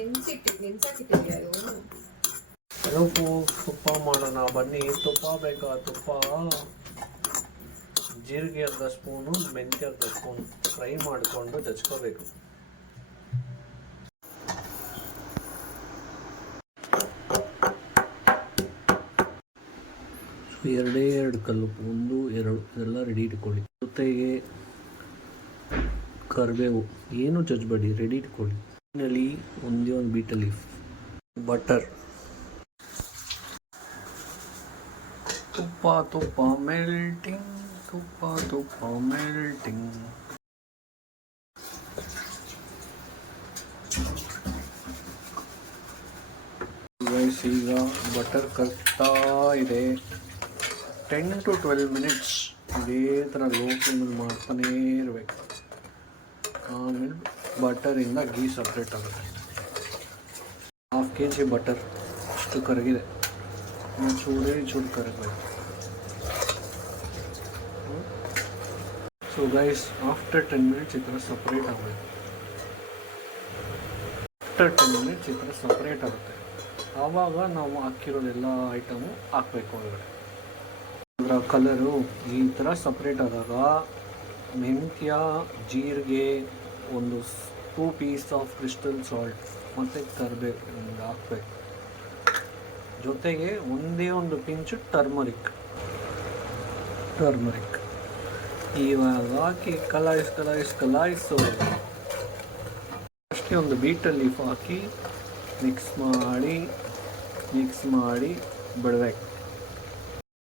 ನೆನ್ಸಾಕಿಟ್ಟಿದ್ಯಾ ಅದು? Hello forks, ತುಪ್ಪ ಮಾಡೋಣ ಬನ್ನಿ. ತುಪ್ಪ ಬೇಕಾ? ತುಪ್ಪ ಜೀರಿಗೆ ಅರ್ಧ ಸ್ಪೂನು, ಮೆಂತ್ಯ ಅರ್ಧ ಸ್ಪೂನ್ ಫ್ರೈ ಮಾಡಿಕೊಂಡು ಜಚ್ಕೋಬೇಕು. ಎರಡೇ ಎರಡು ಕಲ್ಲುಪ್ಪು, 1, 2 ಇದೆಲ್ಲ ರೆಡಿ ಇಟ್ಕೊಳ್ಳಿ. ಜೊತೆಗೆ ಕರಿಬೇವು, ಏನು ಜಜ್ಬೇಡಿ, ರೆಡಿ ಇಟ್ಕೊಳ್ಳಿ. ಫೈನಲಿ ಒಂದೇ ಒಂದು ಬೀಟಲ್ಲಿ ಬಟರ್, ತುಪ್ಪ ಮೆಲ್ಟಿಂಗ್, ತುಪ್ಪ ಮೆಲ್ಟಿಂಗ್. ಈಗ ಬಟರ್ ಕರ್ತಾ ಇದೆ. 10 to 12 ಮಿನಿಟ್ಸ್ ಇದೇ ಥರ ಲೋ ಫ್ಲೇಮಲ್ಲಿ ಮಾಡ್ತಾನೇ ಇರಬೇಕು. ಆಮೇಲೆ ಬಟರಿಂದ ಗೀ ಸಪ್ರೇಟ್ ಆಗುತ್ತೆ. 1/2 kg ಬಟರ್ ಅಷ್ಟು ಕರಗಿದೆ. ಚೂರು ಕರಗಬೇಕು. ಸೊ ಗೈಸ್, ಆಫ್ಟರ್ 10 ಮಿನಿಟ್ಸ್ ಈ ಥರ ಸಪ್ರೇಟ್ ಆಗಬೇಕು. ಆಫ್ಟರ್ 10 ಮಿನಿಟ್ಸ್ ಈ ಥರ ಸಪ್ರೇಟ್ ಆಗುತ್ತೆ. ಆವಾಗ ನಾವು ಹಾಕಿರೋದೆಲ್ಲ ಐಟಮು ಹಾಕಬೇಕು ಒಳಗಡೆ. ಅದರ ಕಲರು ಈ ಥರ ಸಪ್ರೇಟ್ ಆದಾಗ ಮೆಂತ್ಯ, ಜೀರಿಗೆ, 2 ಪೀಸ್ ಆಫ್ ಕ್ರಿಸ್ಟಲ್ ಸಾಲ್ಟ್ ಮತ್ತು ಕರಿಬೇವು ಹಾಕಬೇಕು. ಜೊತೆಗೆ ಒಂದೇ ಒಂದು ಪಿಂಚು ಟರ್ಮರಿಕ್ ಇವಾಗ ಹಾಕಿ ಕಲಾಯಿಸು. ಅಷ್ಟೇ ಒಂದು ಬೀಟಲ್ಲಿ ಹಾಕಿ ಮಿಕ್ಸ್ ಮಾಡಿ ಬಿಡಬೇಕು.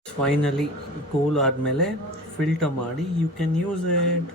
ಫೈನಲಿ ಕೂಲ್ ಆದಮೇಲೆ ಫಿಲ್ಟರ್ ಮಾಡಿ ಯು ಕ್ಯಾನ್ ಯೂಸ್ ಇಟ್.